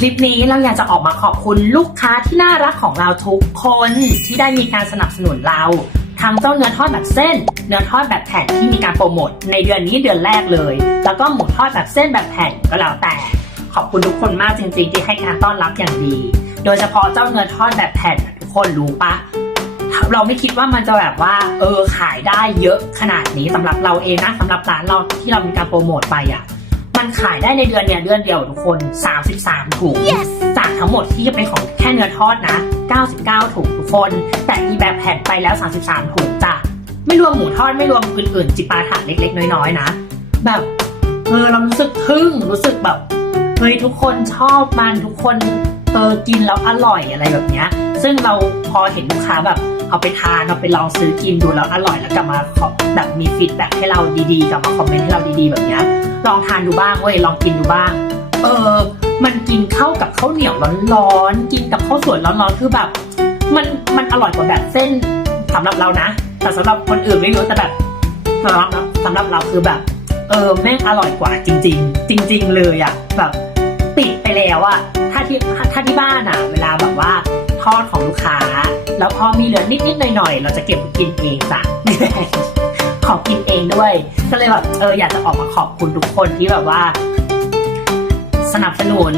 คลิปนี้เราอยากจะออกมาขอบคุณลูกค้าที่น่ารักของเราทุกคนที่ได้มีการสนับสนุนเราทั้งเจ้าเนื้อทอดแบบเส้น เนื้อทอดแบบแผ่นที่มีการโปรโมทในเดือนนี้เดือนแรกเลย แล้วก็หมูทอดแบบเส้นแบบแผ่นก็แล้วแต่ ขอบคุณทุกคนมากจริง ๆ ที่ให้การต้อนรับอย่างดี โดยเฉพาะเจ้าเนื้อทอดแบบแผ่นทุกคนรู้ปะเราไม่คิดว่ามันจะแบบว่า เออขายได้เยอะขนาดนี้สำหรับเราเองนะสำหรับร้านเราที่เรามีการโปรโมทไปอะ มันขายได้ในเดือนเนี่ยเดือนเดียวทุกคน 33 ถุงจากทั้งหมดที่จะเป็นของแค่เนื้อทอดนะ 99 ถุงทุกคน แต่มีแบบแผ่นไปแล้ว 33 ถุงจ้ะ ไม่รวมหมูทอดไม่รวมอื่นๆ จิปาถะเล็กๆ น้อยๆ นะ แบบเออเรารู้สึกทึ่งรู้สึกแบบเฮ้ยทุกคนชอบมันทุกคนเออกินแล้วอร่อยอะไรแบบเนี้ย ซึ่งเราพอเห็นลูกค้าแบบ เอาไปทานเอาไปลองซื้อกินดูแล้วอร่อยแล้วกลับมาขอแบบมีฟีดแบ็กให้เราดีๆกลับมาคอมเมนต์ให้เราดีๆแบบเนี้ยลองทานดูบ้างเว้ยลองกินดูบ้าง เออ มันกินเข้ากับข้าวเหนียวร้อนๆกินกับข้าวสวยร้อนๆคือแบบ มันมันอร่อยกว่าแบบเส้นสำหรับเรานะ แต่สำหรับคนอื่นไม่รู้แต่แบบสำหรับเราสำหรับเราคือแบบ เออแม่งอร่อยกว่าจริง ๆ จริง ๆ เลยอะแบบติดไปแล้วอะถ้าที่ถ้าที่บ้านอะเวลาแบบว่าทอดของลูกค้า แล้วพอมีเหลือนิดๆหน่อยๆเราจะเก็บกินเองจ้ะไม่แบ่งขอกินเองด้วย ก็เลยแบบเอออยากจะออกมาขอบคุณทุกคนที่แบบว่า สนับสนุน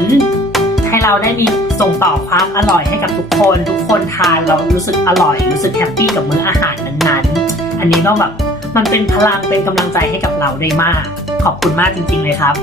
ให้เราได้มีส่งต่อความอร่อยให้กับทุกคน ทุกคนทานเรารู้สึกอร่อย รู้สึกแฮปปี้กับมื้ออาหารนั้นๆ อันนี้ก็แบบมันเป็นพลังเป็นกำลังใจให้กับเราได้มาก ขอบคุณมากจริง ๆ เลยครับ